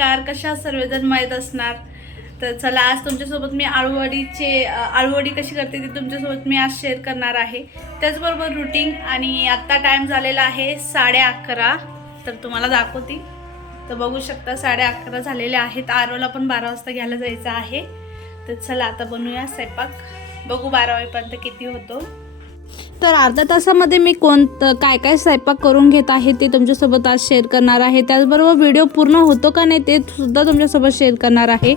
नमस्कार कशा सर्वजण माहीत असणार? तर चला आज तुमच्यासोबत मी आळूवडीचे आळूवडी कशी करते ते तुमच्यासोबत मी आज शेअर करणार आहे. त्याचबरोबर रुटीन आणि आत्ता टाईम झालेला आहे साडे अकरा. तर तुम्हाला दाखवते. तर बघू शकता साडे अकरा झालेले आहेत. आरोला पण बारा वाजता घ्यायला जायचं आहे. तर चला आता बनवूया स्वयंपाक. बघू बारा वाजेपर्यंत किती होतो. तर अर्ध्या तासामध्ये मी कोणतं काय काय स्वयंपाक करून घेत आहे ते तुमच्यासोबत आज शेअर करणार आहे. त्याचबरोबर व्हिडिओ पूर्ण होतो का नाही ते सुद्धा तुमच्यासोबत शेअर करणार आहे.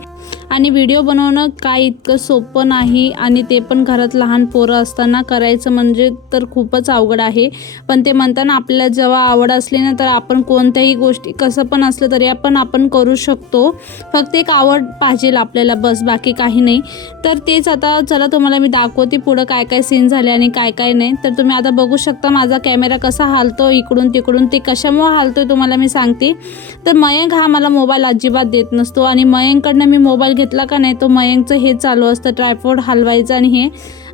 आणि व्हिडिओ बनवणं काय इतकं सोपं नाही आणि ते पण घरात लहान पोरं असताना करायचं म्हणजे तर खूपच अवघड आहे. पण ते म्हणताना आपल्याला जेव्हा आवड असली ना तर आपण कोणत्याही गोष्टी कसं पण असलं तरी आपण आपण करू शकतो. फक्त एक आवड पाहिजे आपल्याला बस बाकी काही नाही. तर तेच आता चला तुम्हाला मी दाखवते पुढं काय काय सीन झाले आणि काय काय नाही. तर तुम्ही आता बघू शकता माझा कॅमेरा कसा हालतो इकडून तिकडून. ते कशामुळं आहे तुम्हाला मी सांगते. तर मयंक हा मला मोबाईल अजिबात देत नसतो आणि मयंककडनं मी मोबाईल घेतला का नाही तो मयंकचं हे चालू असतं ट्रायफोड हलवायचं आणि हे.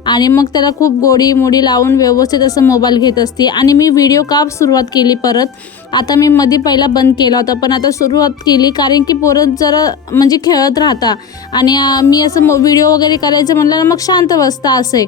आणि मग त्याला खूप गोडी मोडी लावून व्यवस्थित असं मोबाईल घेत असते. आणि मी व्हिडिओ का सुरुवात केली परत? आता मी मध्ये पहिला बंद केला होता पण आता सुरुवात केली कारण की पोरं जरा म्हणजे खेळत राहता. आणि मी असं व्हिडिओ वगैरे करायचं म्हणलं मग शांत बसता असे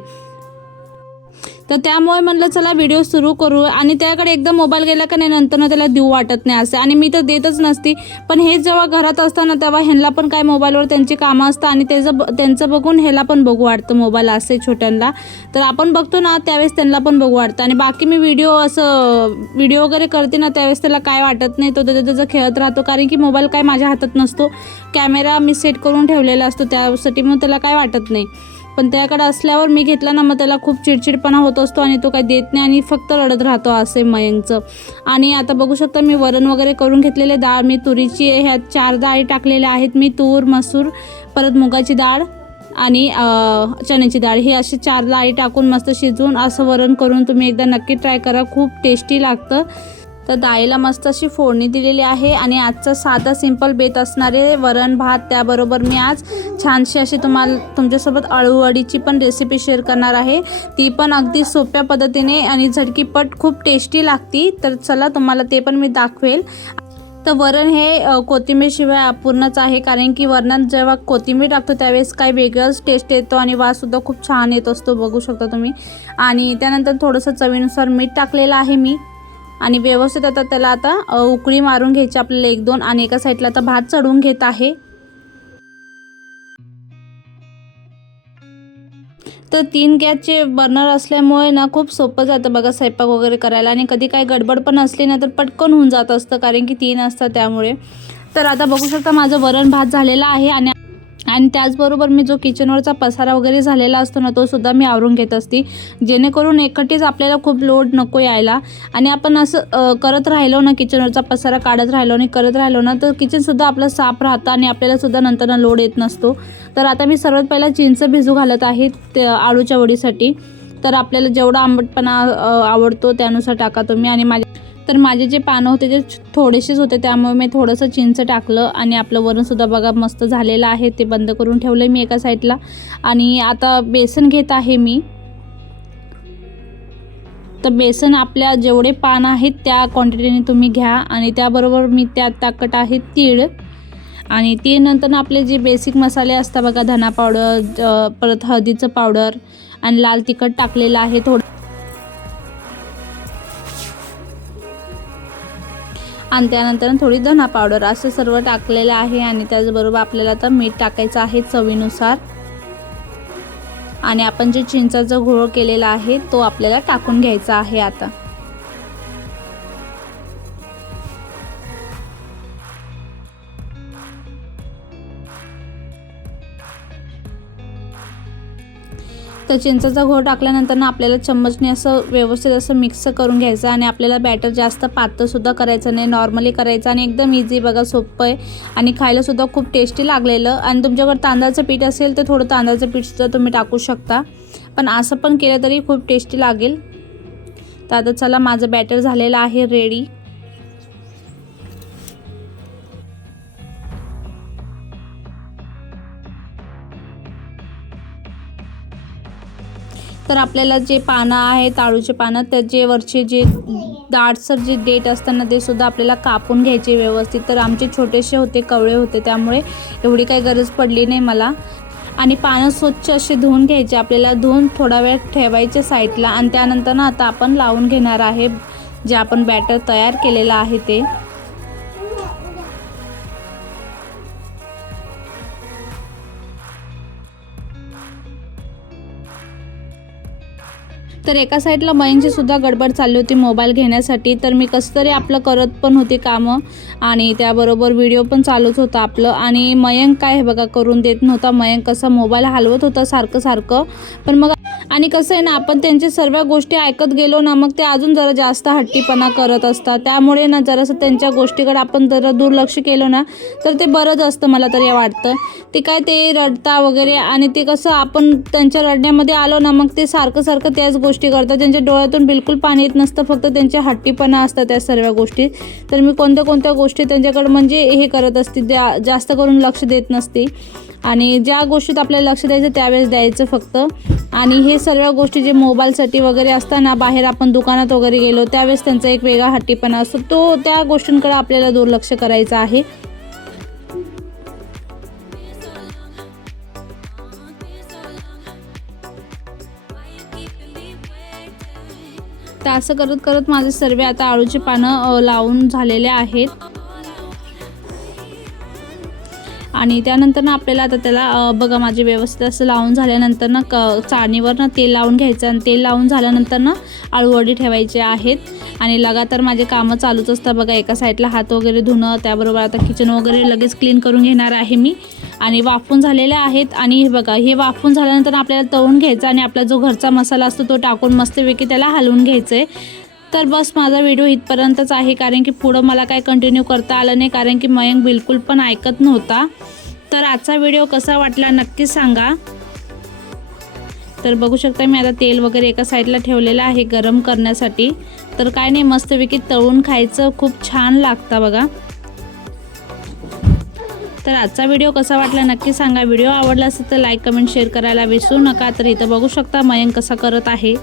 तर त्यामुळे म्हणलं चला व्हिडिओ सुरू करू. आणि त्याकडे एकदा मोबाईल गेला का नाही नंतर ना त्याला देऊ वाटत नाही असे. आणि मी तर देतच नसती. पण हे जेव्हा घरात असताना तेव्हा ह्यांना पण काय मोबाईलवर त्यांची कामं असतं आणि त्याचं ब- त्यांचं बघून ह्याला पण बघू वाटतं मोबाईल असे छोट्यांना. तर आपण बघतो ना त्यावेळेस त्यांना पण बघू वाटतं. आणि बाकी मी व्हिडिओ असं व्हिडिओ वगैरे करते ना त्यावेळेस त्याला काय वाटत नाही. तो त्याचं त्याचं खेळत राहतो कारण की मोबाईल काय माझ्या हातात नसतो. कॅमेरा मी सेट करून ठेवलेला असतो त्यासाठी मग त्याला काय वाटत नाही. पण त्याकडे असल्यावर मी घेतला ना मग त्याला खूप चिडचिडपणा होत असतो आणि तो काही देत नाही आणि फक्त रडत राहतो असे मयंकचं. आणि आता बघू शकता मी वरण वगैरे करून घेतलेले डाळ मी तुरीची ह्या चार डाळी टाकलेल्या आहेत मी तूर मसूर परत मुगाची डाळ आणि चण्याची डाळ. ही असे चार डाळी टाकून मस्त शिजवून असं वरण करून तुम्ही एकदा नक्की ट्राय करा खूप टेस्टी लागतं. तर डाळीला मस्त अशी फोडणी दिलेली आहे आणि आजचा साधा सिंपल बेत असणारे वरण भात त्याबरोबर मी आज छानशी अशी तुम्हाला तुमच्यासोबत अळूवडीची पण रेसिपी शेअर करणार आहे. ती पण अगदी सोप्या पद्धतीने आणि झटकीपट खूप टेस्टी लागती. तर चला तुम्हाला ते पण मी दाखवेल. तर वरण हे कोथिंबीरशिवाय अपूर्णच आहे. कारण की वरणात जेव्हा कोथिंबीर टाकतो त्यावेळेस काही वेगळंच टेस्ट येतो आणि वाससुद्धा खूप छान येत असतो बघू शकता तुम्ही. आणि त्यानंतर थोडंसं चवीनुसार मीठ टाकलेलं आहे मी. आणि व्यवस्थित आता त्याला आता उकळी मारून घ्यायची आपल्याला एक दोन आणि एका साईडला आता भात चढवून घेत आहे. तर तीन गॅसचे बर्नर असल्यामुळे ना खूप सोपं जातं बघा स्वयंपाक वगैरे करायला आणि कधी काय गडबड पण असली ना तर पटकन होऊन जात असतं कारण की तीन असतात त्यामुळे. तर आता बघू शकता माझं वरण भात झालेलं आहे आणि आणि त्याचबरोबर मी जो किचनवरचा पसारा वगैरे झालेला असतो ना तो सुद्धा मी आवरून घेत असते. जेणेकरून एकटीच आपल्याला खूप लोड नको यायला. आणि आपण असं करत राहिलो ना किचनवरचा पसारा काढत राहिलो आणि करत राहिलो ना तर किचनसुद्धा आपलं साफ राहतं आणि आपल्याला सुद्धा नंतर लोड येत नसतो. तर आता मी सर्वात पहिला चिंच भिजू घालत आहे त्या आळूच्या वडीसाठी. तर आपल्याला जेवढा आंबटपणा आवडतो त्यानुसार टाका तुम्ही आणि माझे तर माझे जे पानं होते ते थोडेसेच होते त्यामुळे मी थोडंसं चिंच टाकलं आणि आपलं वरणसुद्धा बघा मस्त झालेलं आहे ते बंद करून ठेवलं मी एका साईडला. आणि आता बेसन घेत आहे मी. तर बेसन आपल्या जेवढे पान आहेत त्या क्वांटिटीने तुम्ही घ्या आणि त्याबरोबर मी त्यात टाकत आहे तीळ. आणि ते नंतर आपले जे बेसिक मसाले असतात बघा धना पावडर परत हळदीचं पावडर आणि लाल तिखट टाकलेलं आहे थोडं. आणि त्यानंतर थोडी धना पावडर असं सर्व टाकलेलं आहे आणि त्याचबरोबर आपल्याला आता मीठ टाकायचं आहे चवीनुसार. आणि आपण जे चिंचाचा घोळ केलेला आहे तो आपल्याला टाकून घ्यायचा आहे आता. तर चिंचाचा घोळ टाकल्यानंतर ना आपल्याला चम्मचने असं व्यवस्थित असं मिक्स करून घ्यायचं आणि आपल्याला बॅटर जास्त पातळसुद्धा करायचं नाही. नॉर्मली करायचं आणि एकदम इझी बघा सोपं आहे. आणि खायलासुद्धा खूप टेस्टी लागलेलं. आणि तुमच्याकडे तांदळाचं पीठ असेल तर थोडं तांदळाचं पीठसुद्धा तुम्ही टाकू शकता. पण असं पण केलं तरी खूप टेस्टी लागेल. तर आता चला माझं बॅटर झालेलं आहे रेडी तर आपल्याला जे पानं आहेत ताळूचे पानं त्याचे वरचे जे दाटसर जे डेट असताना ते सुद्धा आपल्याला कापून घ्यायचे व्यवस्थित. तर आमचे छोटेसे होते कवळे होते त्यामुळे एवढी काही गरज पडली नाही मला. आणि पानं स्वच्छ असे धुवून घ्यायचे आपल्याला धुवून थोडा वेळ ठेवायचे साईडला. आणि त्यानंतर ना आता आपण लावून घेणार आहे जे आपण बॅटर तयार केलेलं आहे ते. तर एका साईडला मयंकची सुद्धा गडबड चालली होती मोबाईल घेण्यासाठी. तर मी कसं तरी आपलं करत पण होती कामं. आणि त्याबरोबर व्हिडिओ पण चालूच होता आपलं. आणि मयंक काय हे बघा करून देत नव्हता मयंक. कसा मोबाईल हलवत होता सारखं सारखं. पण मग आणि कसं आहे ना आपण त्यांच्या सर्व गोष्टी ऐकत गेलो ना मग ते अजून जरा जास्त हट्टीपणा करत असतात. त्यामुळे ना जरासं त्यांच्या गोष्टीकडे आपण जरा दुर्लक्ष केलं ना तर ते बरंच असतं मला तरी वाटतं. ते काय ते रडता वगैरे आणि ते कसं आपण त्यांच्या रडण्यामध्ये आलो ना मग ते सारखं सारखं त्याच गोष्टी करतात. त्यांच्या डोळ्यातून बिलकुल पाणी येत नसतं फक्त त्यांचे हट्टीपणा असतात त्या सर्व गोष्टी. तर मी कोणत्या कोणत्या गोष्टी त्यांच्याकडे म्हणजे हे करत असते जा जास्त करून लक्ष देत नसते. आणि ज्या गोष्टीत आपल्याला लक्ष द्यायचं त्यावेळेस द्यायचं फक्त. आणि हे सर्व गोष्टी जे मोबाईलसाठी वगैरे असताना बाहेर आपण दुकानात वगैरे गेलो त्यावेळेस त्यांचा एक वेगळा हट्टीपणा असतो. तो त्या गोष्टींकडे आपल्याला दुर्लक्ष करायचं आहे. तर असं करत करत माझे सर्व आता आळूचे पानं लावून झालेले आहेत. आणि त्यानंतर ना आपल्याला आता त्याला बघा माझे व्यवस्थित असं लावून झाल्यानंतर ना क चाळणीवर ना तेल लावून घ्यायचं आणि तेल लावून झाल्यानंतर ना आळूवडी ठेवायचे आहेत. आणि लगातार माझे कामं चालूच असतात बघा एका साईडला हात वगैरे धुणं त्याबरोबर आता किचन वगैरे लगेच क्लीन करून घेणार आहे मी. आणि वाफून झालेले आहेत आणि हे बघा हे वाफून झाल्यानंतर आपल्याला तळून घ्यायचं आणि आपला जो घरचा मसाला असतो तो टाकून मस्तपैकी त्याला हलवून घ्यायचं आहे तर बस माझा व्हिडिओ इथपर्यंतच आहे. कारण की पुढं मला काय कंटिन्यू करता आलं नाही. कारण की मयंक बिलकुल पण ऐकत नव्हता. तर आजचा व्हिडिओ कसा वाटला नक्की सांगा. तर बघू शकता मी आता तेल वगैरे एका साईडला ठेवलेलं आहे गरम करण्यासाठी. तर काय नाही मस्तपैकी तळून खायचं. खूप छान लागतं बघा. तर आजचा व्हिडिओ कसा वाटला नक्की सांगा. व्हिडिओ आवडला असेल तर लाईक कमेंट शेअर करायला विसरू नका. तर इथं बघू शकता मयंक कसा करत आहे.